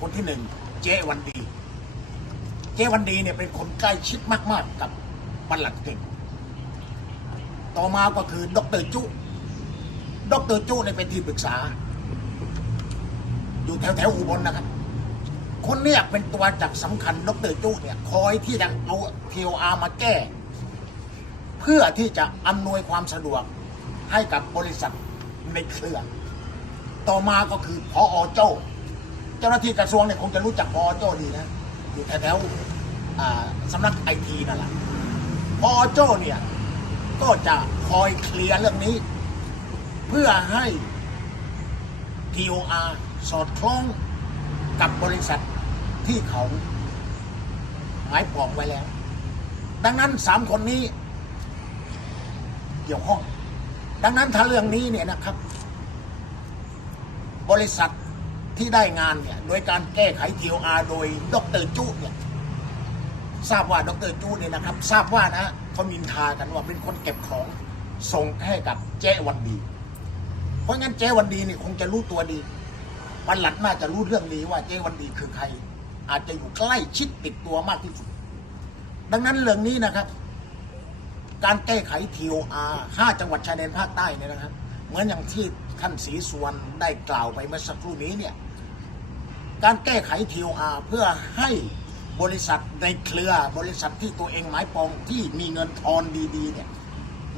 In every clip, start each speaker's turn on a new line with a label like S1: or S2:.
S1: คนที่หนึ่งเจวันดี เจวันดีเนี่ยเป็นคนใกล้ชิดมาก ๆ กับบัลลัดเก่ง ต่อมาก็คือดรจุดรจุเนี่ยเป็นที่ปรึกษา อยู่แถวแถวอุบลนนะครับ คนเนี้ยเป็นตัวจักสำคัญดรจุเนี่ยคอยที่จะเอาทีโออาร์มาแก้ เพื่อที่จะอำนวยความสะดวกให้กับบริษัทในเครือ ต่อมาก็คือพออโจ้า เจ้าหน้าที่กระทรวงเนี่ยคงจะรู้จักพอโจ้ดีนะ อยู่แถวๆสำนักไอทีนั่นแหละพออโจ้เนี่ยก็จะคอยเคลียร์เรื่องนี้ เพื่อให้ TOR สอดคล้องกับบริษัทที่เขาหมายปองไว้แล้ว ดังนั้นสามคนนี้เกี่ยวข้อง ดังนั้นถ้าเรื่องนี้เนี่ยนะครับ บริษัท ที่ได้งานเนี่ยโดยการแก้ไข TOR โดยดรจุเนี่ยทราบว่าดรจุเนี่ยนะครับ ทราบว่านะเขามินทากันว่าเป็นคนเก็บของส่งให้กับเจ๊วันดี เพราะงั้นเจ๊วันดีเนี่ยคงจะรู้ตัวดีบัลลัดน่าจะรู้เรื่องนี้ว่าเจ๊วันดีคือใคร อาจจะอยู่ใกล้ชิดติดตัวมากที่สุด ดังนั้นเรื่องนี้นะครับ การแก้ไข TOR 5จังหวัดชายแดนภาคใต้เนี่ยนะครับ เหมือนอย่างที่ท่านศรีสวรรณได้กล่าวไปเมื่อสักครู่นี้เนี่ย การแก้ไข TOR เพื่อให้บริษัทในเครือบริษัทที่ตัวเองหมายปองที่มีเงินทอนดีๆเนี่ย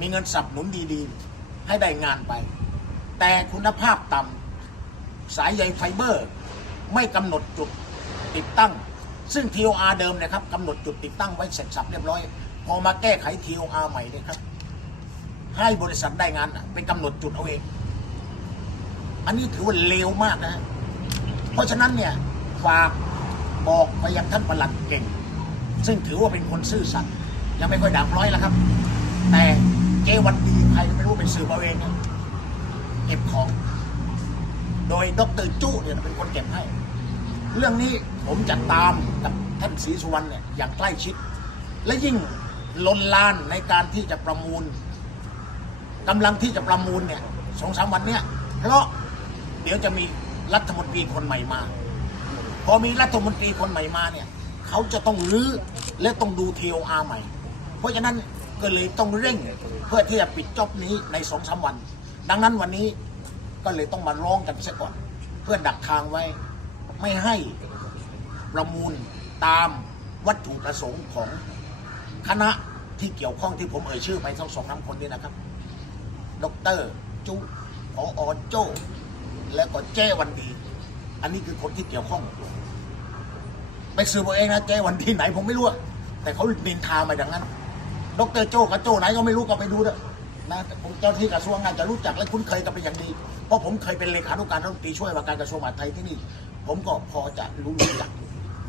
S1: มีเงินสนับสนุนดีๆ ให้ได้งานไป แต่คุณภาพต่ำสายใยไฟเบอร์ ไม่กำหนดจุดติดตั้ง ซึ่ง TOR เดิมนะครับกำหนดจุดติดตั้งไว้เสร็จสับเรียบร้อย พอมาแก้ไข TOR ใหม่เนี่ยครับ ให้บริษัทได้งานน่ะไปกำหนดจุดเอาเอง อันนี้ถือว่าเลวมากนะ เพราะฉะนั้นเนี่ยฝากบอกไปยังท่านประหลัดเก่ง ซึ่งถือว่าเป็นคนซื่อสัตย์ยังไม่ค่อยด่างร้อยแล้วครับ แต่เจวันดีใครไม่รู้เป็นสื่อเอาเองนะเก็บของ โดยดรจุเนี่ยเป็นคนเก็บให้ เรื่องนี้ผมจะตามกับท่านศรีสุวรรณเนี่ยอย่างใกล้ชิด และยิ่งลนลานในการที่จะประมูลกำลังที่จะประมูลเนี่ยสองสามวันเนี่ยเพราะเดี๋ยวจะมี รัฐมนตรีคนใหม่มา พอมีรัฐมนตรีคนใหม่มาเนี่ยเขาจะต้องรื้อและต้องดู TOR ใหม่ เพราะฉะนั้นก็เลยต้องเร่งเพื่อที่จะปิดจอบนี้ในสองสามวัน ดังนั้นวันนี้ก็เลยต้องมาร้องกันเสียก่อน เพื่อดักทางไว้ไม่ให้ประมูลตามวัตถุประสงค์ของคณะที่เกี่ยวข้องที่ผมเอ่ยชื่อไปทั้งสองน้ำคนนี้นะครับ ดรจุพออโจ แล้วก็เจ้วันดี อันนี้คือคนที่เกี่ยวข้องไปสืบเอาเองนะเจ้วันดีไหนผมไม่รู้แต่เขาดินทามาอย่างนั้น ดรโจ้กับโจ้ไหนก็ไม่รู้ก็ไปดูด้วยนะผมเจ้าที่กระทรวงงานจะรู้จักและคุ้นเคยกันเป็นอย่างดี เพราะผมเคยเป็นเลขานุการรัฐมนตรีช่วยว่าการกระทรวงมหาดไทยที่นี่ ผมก็พอจะรู้จัก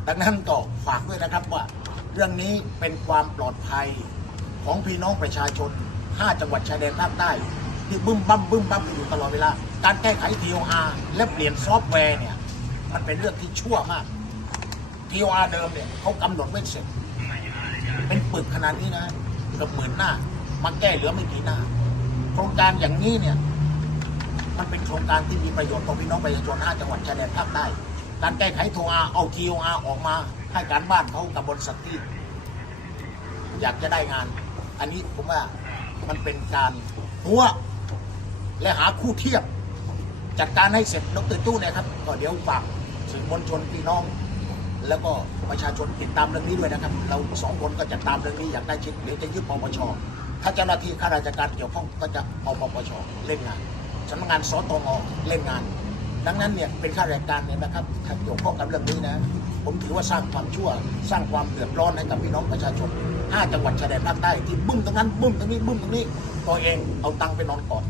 S1: ดังนั้นก็ฝากด้วยนะครับว่า เรื่องนี้เป็นความปลอดภัยของพี่น้องประชาชน 5 จังหวัดชายแดนภาคใต้ ที่บึ้มบั้มบึ้มบั้มอยู่ตลอดเวลา การแก้ไข TOR และเปลี่ยนซอฟต์แวร์เนี่ย มันเป็นเรื่องที่ชั่วมาก TOR เดิมเนี่ยเขากำหนดไม่เสร็จ เป็นปึกขนาดนี้นะเกือบหมื่นหน้า มาแก้เหลือไม่กี่หน้า โครงการอย่างนี้เนี่ย มันเป็นโครงการที่มีประโยชน์ต่อพี่น้องประชาชน5จังหวัดชายแดนภาคใต้การแก้ไขโทอาเอา TOR ออกมาให้การบ้านเขากับบริษัทที่อยากจะได้งาน อันนี้ผมว่ามันเป็นการหัว และหาคู่เทียบ จัดการให้เสร็จดรจู้เนี่ยครับก็เดี๋ยวฝากสื่อมวลชนพี่น้อง แล้วก็ประชาชนติดตามเรื่องนี้ด้วยนะครับ เราสองคนก็จะตามเรื่องนี้อย่างใกล้ชิดเดี๋ยวจะยึดปปชถ้าเจ้าหน้าที่ข้าราชการเกี่ยวข้องก็จะเอาปปชเล่นงานสำนักงานสตงเล่นงาน ดังนั้นเนี่ยเป็นข้าราชการเนี่ยนะครับถ้าเกี่ยวข้องกับเรื่องนี้นะ ผมถือว่าสร้างความชั่ว สร้างความเดือดร้อนให้กับพี่น้องประชาชน5จังหวัดชายแดนภาคใต้ที่บึ้มตรงนั้นบึ้มตรงนี้บึ้มตรงนี้ตัวเองเอาตังค์ไปนอนกอด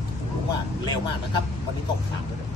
S1: มว่าเร็วมากนะครับ วันนี้ก็ฝากด้วย